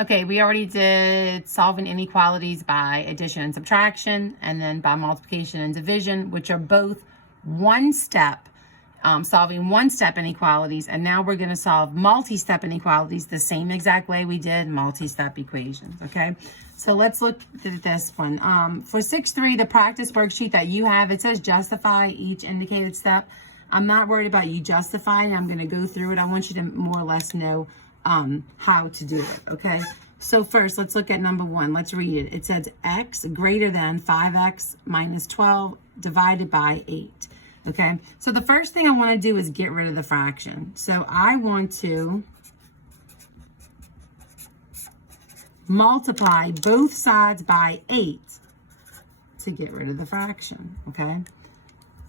Okay, we already did solving inequalities by addition and subtraction, and then by multiplication and division, which are both one step, solving one-step inequalities. And now we're going to solve multi-step inequalities the same exact way we did multi-step equations, okay? So let's look at this one. For 6.3, the practice worksheet that you have, it says justify each indicated step. I'm not worried about you justifying. I'm going to go through it. I want you to more or less know how to do it, okay? So first, let's look at number 1. Let's read it. It says x greater than 5x minus 12 divided by 8, okay? So the first thing I want to do is get rid of the fraction. So I want to multiply both sides by 8 to get rid of the fraction, okay?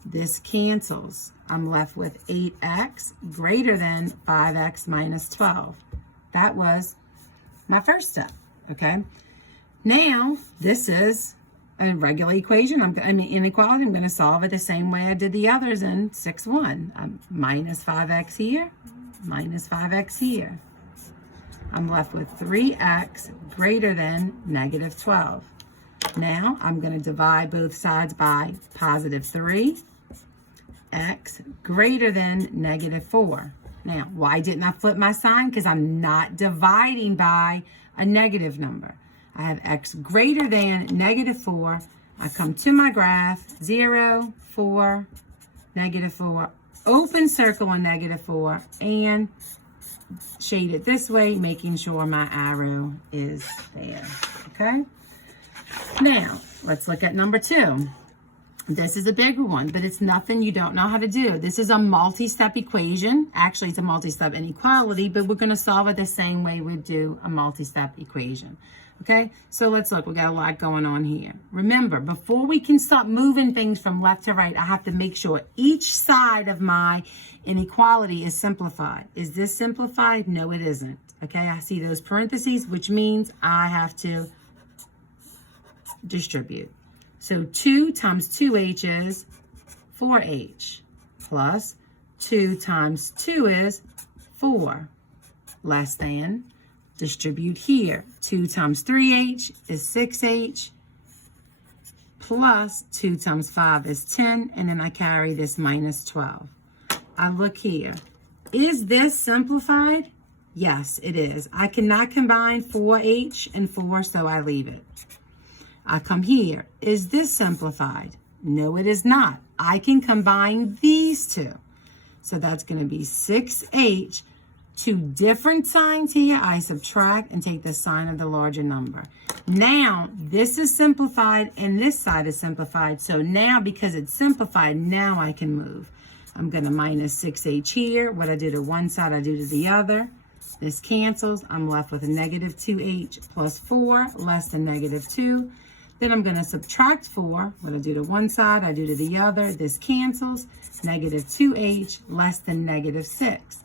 This cancels. I'm left with 8x greater than 5x minus 12. That was my first step, okay? Now, this is a regular equation. Inequality. I'm going to solve it the same way I did the others in 6.1. Minus 5x here, minus 5x here. I'm left with 3x greater than negative 12. Now, I'm going to divide both sides by positive 3. X greater than negative 4. Now, why didn't I flip my sign? Because I'm not dividing by a negative number. I have x greater than negative 4. I come to my graph, 0, 4, negative 4, open circle on negative 4, and shade it this way, making sure my arrow is there, okay? Now, let's look at number 2. This is a bigger one, but it's nothing you don't know how to do. This is a multi-step equation. Actually, it's a multi-step inequality, but we're going to solve it the same way we do a multi-step equation. Okay, so let's look. We got a lot going on here. Remember, before we can start moving things from left to right, I have to make sure each side of my inequality is simplified. Is this simplified? No, it isn't. Okay, I see those parentheses, which means I have to distribute. So 2 times 2h is 4h, plus 2 times 2 is 4, less than, distribute here. 2 times 3h is 6h, plus 2 times 5 is 10, and then I carry this minus 12. I look here. Is this simplified? Yes, it is. I cannot combine 4h and 4, so I leave it. I come here. Is this simplified? No, it is not. I can combine these two. So that's going to be 6h. 2 different signs here. I subtract and take the sign of the larger number. Now, this is simplified and this side is simplified. So now, because it's simplified, now I can move. I'm going to minus 6h here. What I do to one side, I do to the other. This cancels. I'm left with a negative 2h plus 4 less than negative 2. Then I'm going to subtract 4. What I do to one side, I do to the other. This cancels. Negative 2h less than negative 6.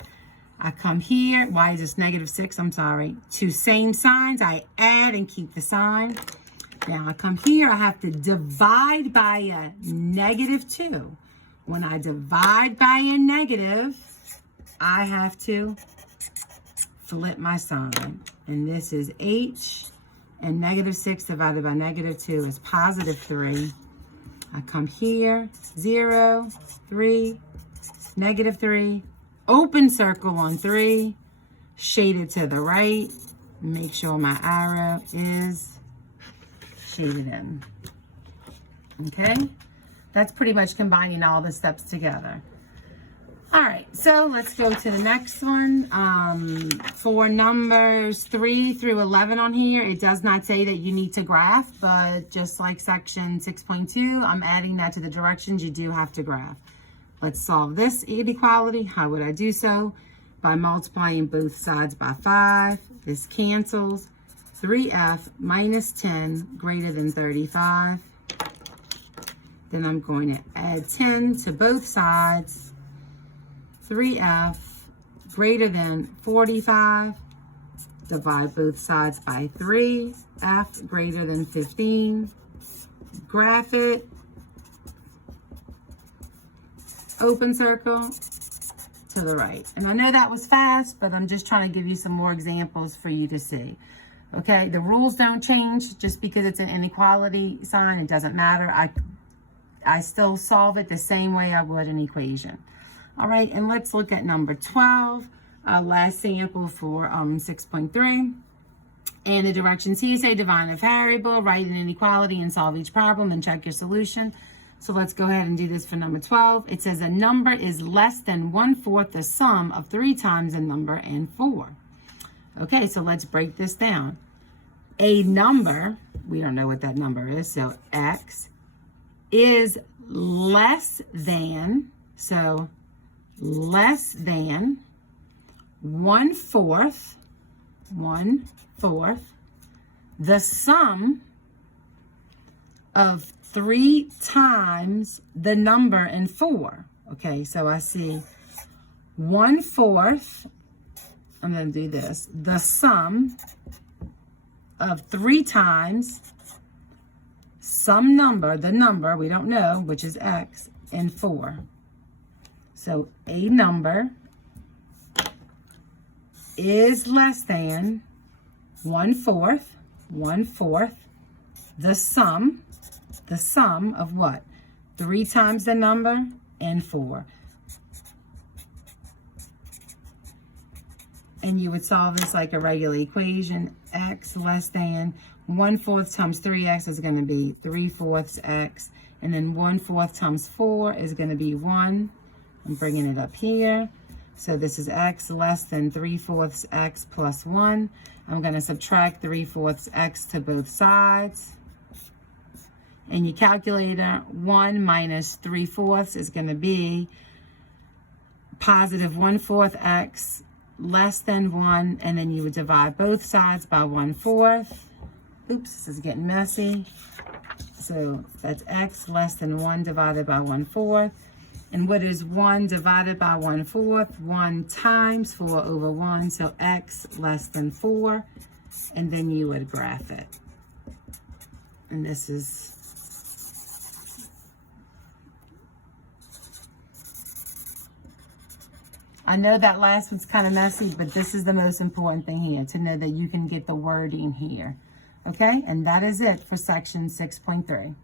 I come here. Why is this negative 6? I'm sorry. 2 same signs. I add and keep the sign. Now I come here. I have to divide by a negative 2. When I divide by a negative, I have to flip my sign. And this is h. And negative 6 divided by negative 2 is positive 3. I come here, 0, 3, negative 3, open circle on 3, shaded to the right, make sure my arrow is shaded in. Okay? That's pretty much combining all the steps together. All right, so let's go to the next one. For numbers 3 through 11 on here, it does not say that you need to graph, but just like section 6.2, I'm adding that to the directions. You do have to graph. Let's solve this inequality. How would I do so? By multiplying both sides by 5. This cancels. 3f minus 10 greater than 35. Then I'm going to add 10 to both sides. 3f greater than 45, divide both sides by 3, f greater than 15, graph it, open circle to the right. And I know that was fast, but I'm just trying to give you some more examples for you to see. Okay, the rules don't change just because it's an inequality sign. It doesn't matter. I still solve it the same way I would an equation. All right, and let's look at number 12, last sample for 6.3. And the directions here say define a variable, write an inequality, and solve each problem, and check your solution. So let's go ahead and do this for number 12. It says a number is less than 1/4 the sum of 3 times a number and 4. Okay, so let's break this down. A number, we don't know what that number is, so x is less than, so less than 1/4 the sum of 3 times the number and 4. Okay, so I see 1/4, I'm going to do this, the sum of 3 times some number, the number we don't know, which is x, and 4. So a number is less than 1/4 the sum of what? 3 times the number and 4. And you would solve this like a regular equation. X less than 1/4 times 3x is going to be 3/4 x. And then 1/4 times 4 is going to be 1. I'm bringing it up here. So this is x less than 3/4 x plus 1. I'm going to subtract 3/4 x to both sides. In your calculator, 1 minus 3/4 is going to be positive 1/4 x less than 1, and then you would divide both sides by 1/4. Oops, this is getting messy. So that's x less than 1 divided by 1/4. And what is 1 divided by 1/4? 1 times 4 over 1, so x less than 4. And then you would graph it. And this is... I know that last one's kind of messy, but this is the most important thing here, to know that you can get the wording here. Okay, and that is it for section 6.3.